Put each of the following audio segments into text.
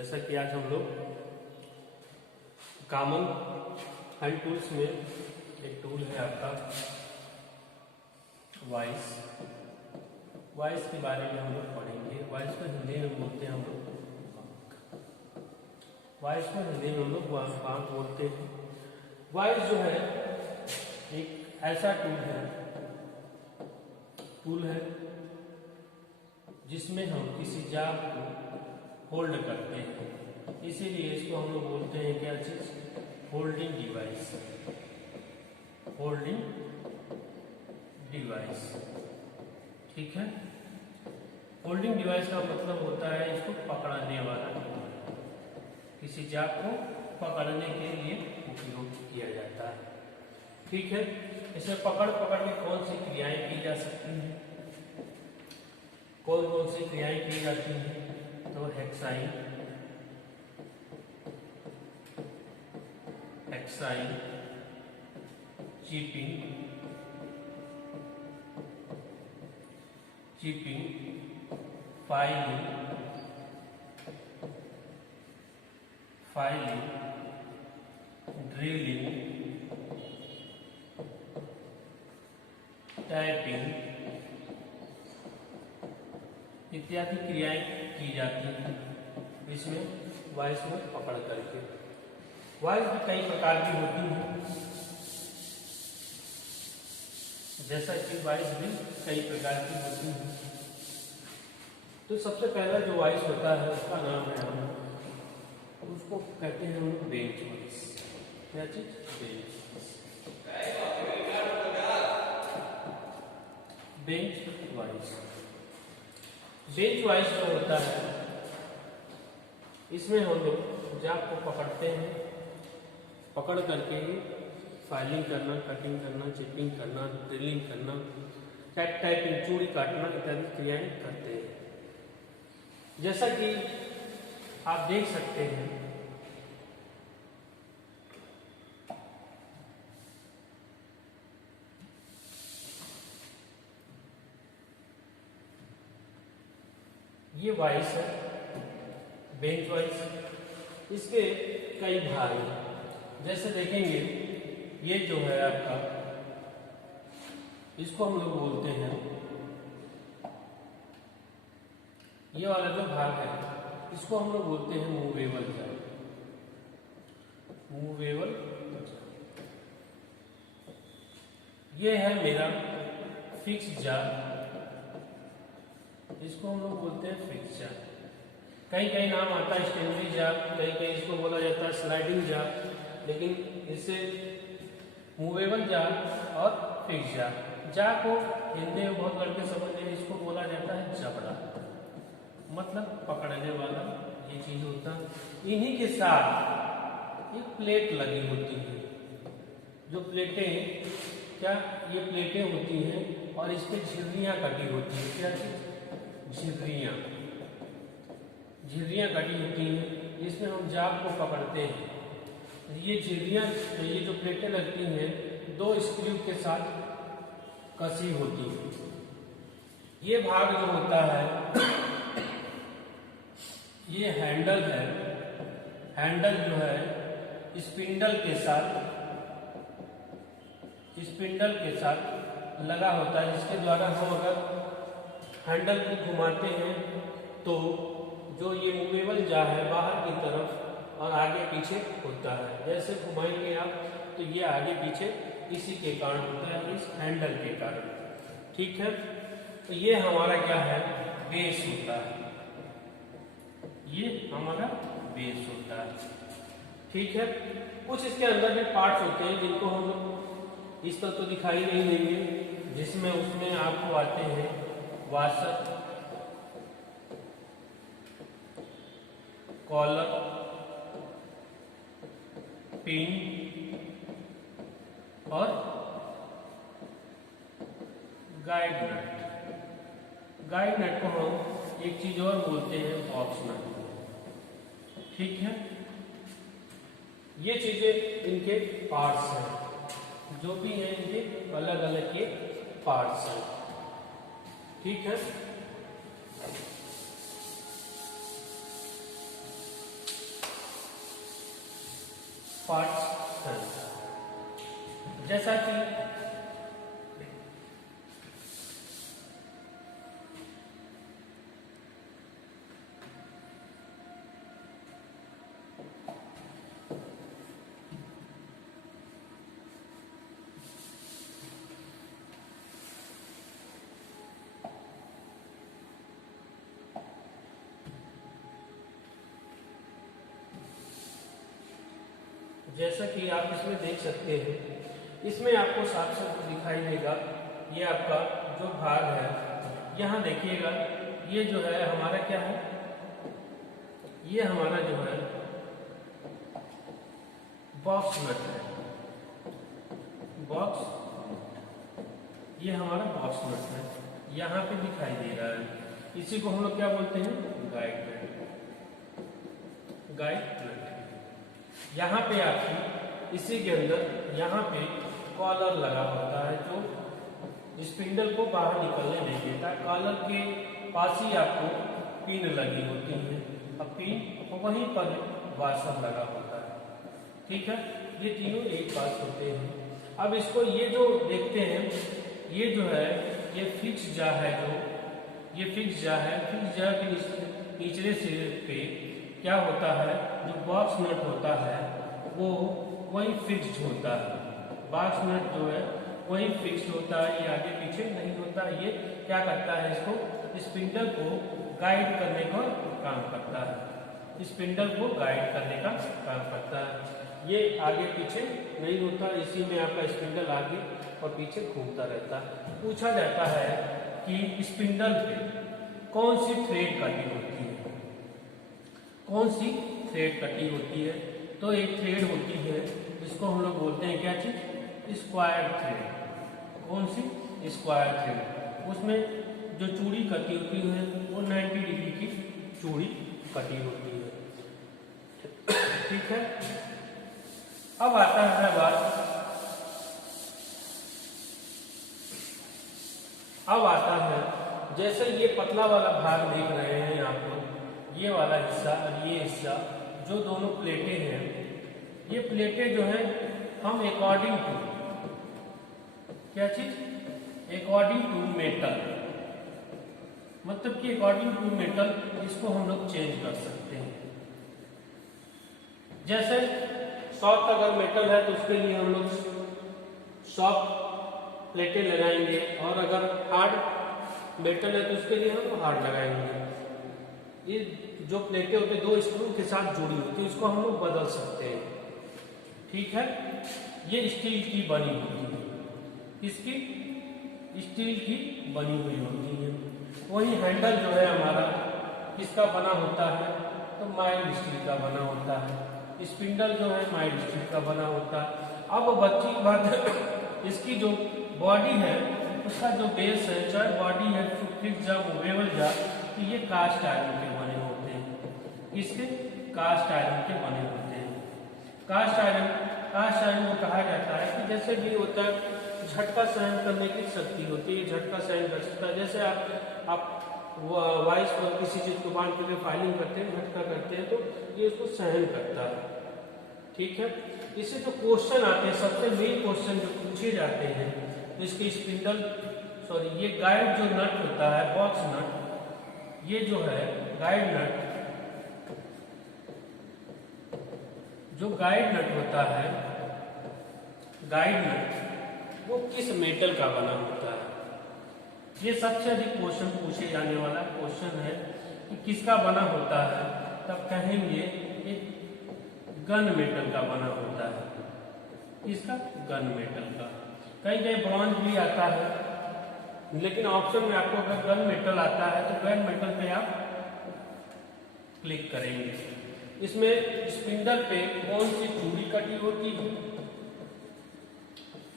जैसा कि आज हम लोग कॉमन हैंड टूल्स में एक टूल है आपका वाइस के बारे में हम लोग पढ़ेंगे। वाइस को हिंदी में बोलते हैं हम लोग वाइस को हिंदी में हम लोग बांक बोलते हैं। वाइस जो है एक ऐसा टूल है जिसमें हम किसी जाप को होल्ड करते हैं, इसीलिए इसको हम लोग बोलते हैं क्या चीज, होल्डिंग डिवाइस। ठीक है, होल्डिंग डिवाइस का मतलब होता है इसको पकड़ने वाला, किसी जाप को पकड़ने के लिए उपयोग किया जाता है। ठीक है, इसे पकड़ के कौन सी क्रियाएं की जा सकती हैं, कौन सी क्रियाएं की जाती हैं, तो हेक्साइन, चीपिंग, फाइलिंग, ड्रिलिंग, टाइपिंग इत्यादि क्रियाएं की जाती हैं इसमें वॉइस में पकड़ करके। वॉइस भी कई प्रकार की होती हैं, जैसा कि वॉइस भी कई प्रकार की होती है। तो सबसे पहला जो वॉइस होता है उसका नाम है, हम उसको कहते हैं हम बेंच वॉइस। क्या चीज, बेंच वॉइस। बेंच वॉइस जो होता है इसमें हम लोग जाप को पकड़ते हैं, पकड़ करके ही फाइलिंग करना, कटिंग करना, चिपिंग करना, ड्रिलिंग करना, टाइपिंग, चूड़ी काटना इत्यादि क्रियाएं करते हैं। जैसा कि आप देख सकते हैं ये वॉइस है, बेंच वॉइस। इसके कई भाग हैं, जैसे देखेंगे ये जो है आपका, इसको हम लोग बोलते हैं, ये वाला जो भाग है इसको हम लोग बोलते हैं मूवेबल जाप। ये है मेरा फिक्स जाप, इसको हम लोग बोलते हैं फिक्स जाप। कई नाम आता है स्टेनरी जाप, कई इसको बोला जाता है स्लाइडिंग जाप, लेकिन इससे मूवेबल जाप और फिक्स जाप को हिंदी में बहुत लड़के समझते हैं, इसको बोला जाता है जबड़ा, मतलब पकड़ने वाला ये चीज होता है। इन्हीं के साथ एक प्लेट लगी होती है, जो प्लेटें क्या, ये प्लेटें होती हैं और इस पे झिर्रियां कटी होती है। क्या चीज, झिर्रियां कटी होती हैं, इसमें हम जाप को पकड़ते हैं। ये झिर्रियां, ये जो प्लेटें लगती हैं, दो स्क्रू के साथ कसी होती है। ये भाग जो होता है ये हैंडल है, हैंडल जो है स्पिंडल के साथ लगा होता है, जिसके द्वारा हम अगर हैंडल को घुमाते हैं तो जो ये मूवेबल जा है बाहर की तरफ और आगे पीछे होता है। जैसे घुमाएंगे आप तो ये आगे पीछे इसी के कारण होता है, इस हैंडल के कारण। ठीक है, तो ये हमारा क्या है, बेस होता है, ये हमारा बेस होता है। ठीक है, कुछ इसके अंदर भी पार्ट्स होते हैं जिनको हम लोग इस तरह तो दिखाई नहीं देंगे, जिसमें उसमें आपको आते हैं वाशर, कॉलर, पिन और गाइड नट को हम एक चीज और बोलते हैं बॉक्स नट। ठीक है, ये चीजें इनके पार्ट्स हैं, जो भी हैं इनके अलग अलग के पार्ट्स हैं। ठीक है, पार्ट्स हैं। जैसा कि जैसा कि आप इसमें देख सकते हैं, इसमें आपको साफ साफ दिखाई देगा ये आपका जो भाग है। यहाँ देखिएगा ये जो है हमारा क्या है, ये हमारा जो है बॉक्स नट है। ये हमारा बॉक्स नट है, यहाँ पे दिखाई दे रहा है। इसी को हम लोग क्या बोलते हैं, गाइड नट। यहाँ पे आपकी इसी के अंदर यहाँ पे कॉलर लगा होता है जो स्पिंडल को बाहर निकलने नहीं देता। कॉलर के पास ही आपको पिन लगी होती है, अब पिन वहीं पर वाशर लगा होता है। ठीक है, ये तीनों एक पास होते हैं। अब इसको ये जो देखते हैं, ये जो है ये फिक्स जा है, जो ये फिक्स जा है, फिक्स जा के निचले सिरे पे क्या होता है, जो बॉक्स नट होता है वो वही फिक्स्ड होता है। बॉक्स नट जो है वही फिक्स्ड होता है, ये आगे पीछे नहीं होता। ये क्या करता है, इसको स्पिंडल को गाइड करने का काम करता है। स्पिंडल को गाइड करने का काम करता है। ये आगे पीछे नहीं होता, इसी में आपका स्पिंडल आगे और पीछे घूमता रहता है। पूछा जाता है कि स्पिंडल पे कौन सी थ्रेड कटी होती है, कौन सी थ्रेड कटी होती है। तो एक थ्रेड होती है जिसको हम लोग बोलते हैं क्या चीज, स्क्वायर थ्रेड। कौन सी, स्क्वायर थ्रेड। उसमें जो चूड़ी कटी होती है वो 90 डिग्री की चूड़ी कटी होती है। ठीक है, अब आता है बात, अब आता है जैसे ये पतला वाला भाग देख रहे हैं आप लोग, ये वाला हिस्सा और ये हिस्सा जो दोनों प्लेटें हैं, ये प्लेटें जो हैं हम अकॉर्डिंग टू क्या चीज, अकॉर्डिंग टू मेटल, मतलब कि अकॉर्डिंग टू मेटल इसको हम लोग चेंज कर सकते हैं। जैसे सॉफ्ट अगर मेटल है तो उसके लिए हम लोग सॉफ्ट प्लेटें लगाएंगे, और अगर हार्ड मेटल है तो उसके लिए हम हार्ड लगाएंगे। ये जो प्लेटें होती है दो स्क्रू के साथ जुड़ी होती है, इसको हम लोग बदल सकते हैं। ठीक है, ये स्टील की बनी होती है, इसकी स्टील की बनी हुई होती है। वही हैंडल जो है हमारा किसका बना होता है, तो माइल्ड स्टील का बना होता है। स्पिंडल जो है माइल्ड स्टील का बना होता है। अब बच्ची की बात, इसकी जो बॉडी है उसका जो बेस है, चाहे बॉडी है फिक्स जा मूवेबल जा, तो ये कास्ट आयरन के बने होते हैं। इसके कास्ट आयरन के बने होते हैं। कास्ट आयरन को कहा जाता है कि जैसे भी होता है झटका सहन करने की शक्ति होती है, झटका सहन कर सकता है। जैसे आप वॉइस पर किसी चीज को बांध के फाइलिंग करते हैं, झटका करते हैं, तो ये उसको सहन करता है। ठीक है, इससे जो क्वेश्चन आते हैं, सबसे मेन क्वेश्चन जो पूछे जाते हैं, तो इसके स्पिंडल ये गाइड जो नट होता है, बॉक्स नट, ये जो है गाइड नट, जो गाइड नट होता है, गाइड नट वो किस मेटल का बना होता है। ये सबसे अधिक क्वेश्चन पूछे जाने वाला क्वेश्चन है कि किसका बना होता है, तब कहेंगे एक गन मेटल का बना होता है। इसका गन मेटल का, कहीं कहीं ब्रॉन्ज भी आता है, लेकिन ऑप्शन में आपको अगर गन मेटल आता है तो गन मेटल पे आप क्लिक करेंगे। इसमें स्पिंडल पे कौन सी चूड़ी कटी होती है,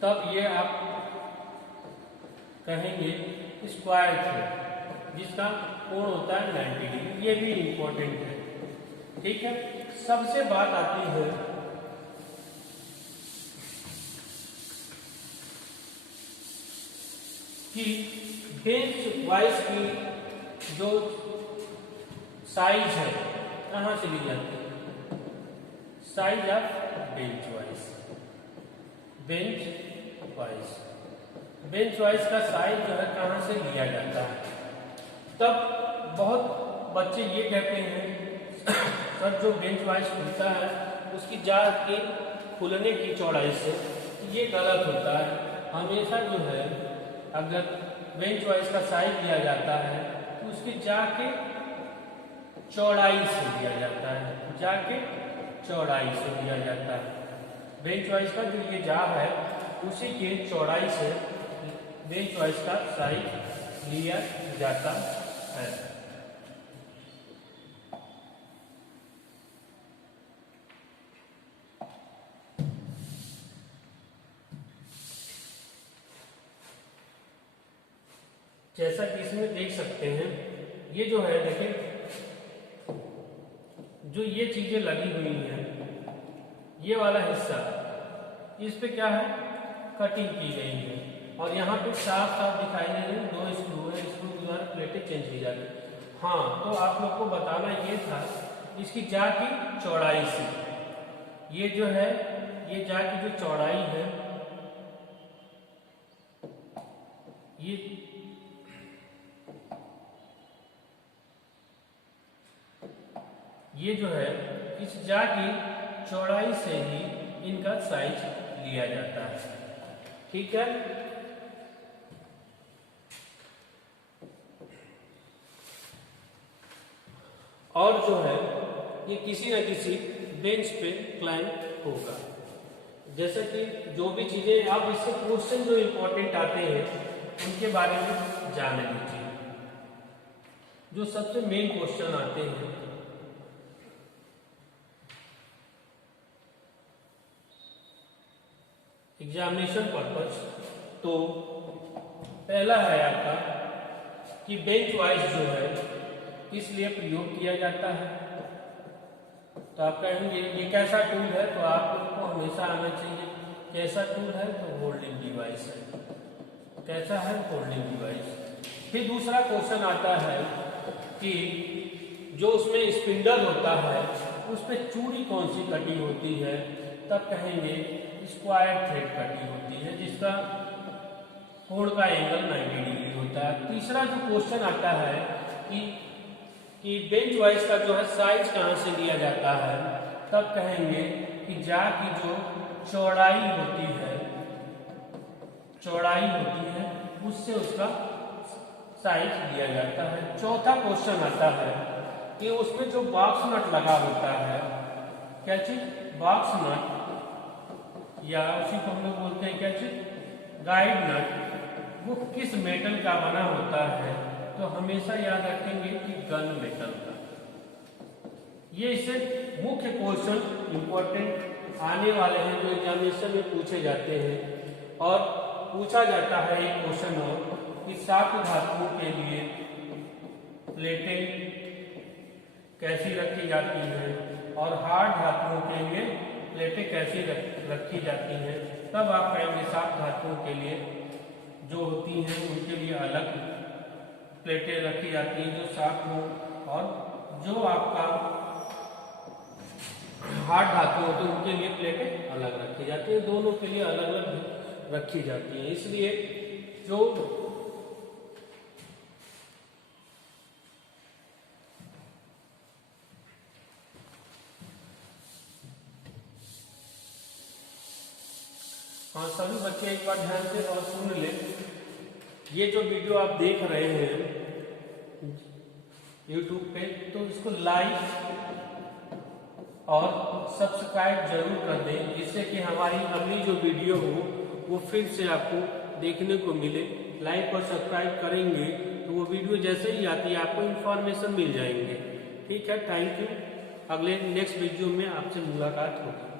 तब ये आप कहेंगे स्क्वायर थ्रेड, जिसका कोण होता है 90 डिग्री। ये भी इंपॉर्टेंट है। ठीक है, सबसे बात आती है कि बेंच वाइज की जो साइज है कहां से ली जाती है, size of bench wise. Bench wise का साइज जो है कहाँ से लिया जाता है? तब बहुत बच्चे ये कहते हैं सर जो बेंच वाइज खुलता है उसकी जाल की खुलने की चौड़ाई से, ये गलत होता है। हमेशा जो है अगर बेंच वाइज का साइज लिया जाता है तो उसकी जा के चौड़ाई से लिया जाता है, जाके चौड़ाई से लिया जाता है। बेंच वाइज का जो ये जा है उसी के चौड़ाई से बेंच वाइज का साइज लिया जाता है। जैसा कि इसमें देख सकते हैं, ये जो है देखिए, जो ये चीजें लगी हुई हैं, ये वाला हिस्सा इस पे क्या है, कटिंग की गई है और यहाँ पे साफ साफ दिखाई दे रही है 2 स्क्रू है, स्क्रू के द्वारा प्लेटें चेंज की जाती है। हाँ, तो आप लोग को बताना ये था इसकी जा की चौड़ाई से, ये जो है ये जा की जो चौड़ाई है ये जो है इस जा की चौड़ाई से ही इनका साइज लिया जाता है। ठीक है, और जो है ये किसी न किसी बेंच पे क्लाइंट होगा। जैसे कि जो भी चीजें आप इससे क्वेश्चन जो इंपॉर्टेंट आते हैं उनके बारे में जान लीजिए। जो सबसे मेन क्वेश्चन आते हैं, एग्जामिनेशन पर्पस, तो पहला है आपका कि बेंच वाइज जो है किस लिए प्रयोग किया जाता है। तो आप कहेंगे ये कैसा टूल है, तो आपको हमेशा आना चाहिए कैसा टूल है, तो होल्डिंग डिवाइस है। कैसा है, होल्डिंग डिवाइस। फिर दूसरा क्वेश्चन आता है कि जो उसमें स्पिंडल होता है उस पर चूड़ी कौन सी कटी होती है, तब कहेंगे स्क्वायर थ्रेड कटी होती है जिसका कोण का एंगल 90 डिग्री होता है। तीसरा जो क्वेश्चन आता है कि बेंच वाइज का जो है साइज कहाँ से लिया जाता है, तब कहेंगे कि जा की जो चौड़ाई होती है उससे उसका साइज लिया जाता है। चौथा क्वेश्चन आता है कि उसमें जो बॉक्स नट लगा होता है, क्या चीज, बॉक्स नट, या उसी को हम लोग बोलते हैं क्या चीज, गाइड नट, वो किस मेटल का बना होता है, तो हमेशा याद रखेंगे कि गन मेटल का। ये इससे मुख्य क्वेश्चन इंपॉर्टेंट आने वाले हैं जो एग्जामिनेशन में पूछे जाते हैं। और पूछा जाता है एक क्वेश्चन और कि सात धातुओं के लिए प्लेटें कैसी रखी जाती हैं और हार्ड धातुओं के लिए प्लेटें कैसी रखी जाती हैं, तब आप कहेंगे सात धातुओं के लिए जो होती हैं उनके लिए अलग प्लेटें रखी जाती हैं जो साफ हो, और जो आपका हार्ड धातु होते हैं उनके लिए प्लेटें अलग रखी जाती हैं, दोनों के लिए अलग अलग रखी जाती हैं। इसलिए जो हाँ, सभी बच्चे एक बार ध्यान से और सुन ले। ये जो वीडियो आप देख रहे हैं YouTube पे, तो इसको लाइक और सब्सक्राइब जरूर कर दें, जिससे कि हमारी अगली जो वीडियो हो वो फिर से आपको देखने को मिले। लाइक और सब्सक्राइब करेंगे तो वो वीडियो जैसे ही आती है आपको इन्फॉर्मेशन मिल जाएंगे। ठीक है, थैंक यू। अगले नेक्स्ट वीडियो में आपसे मुलाकात होगी।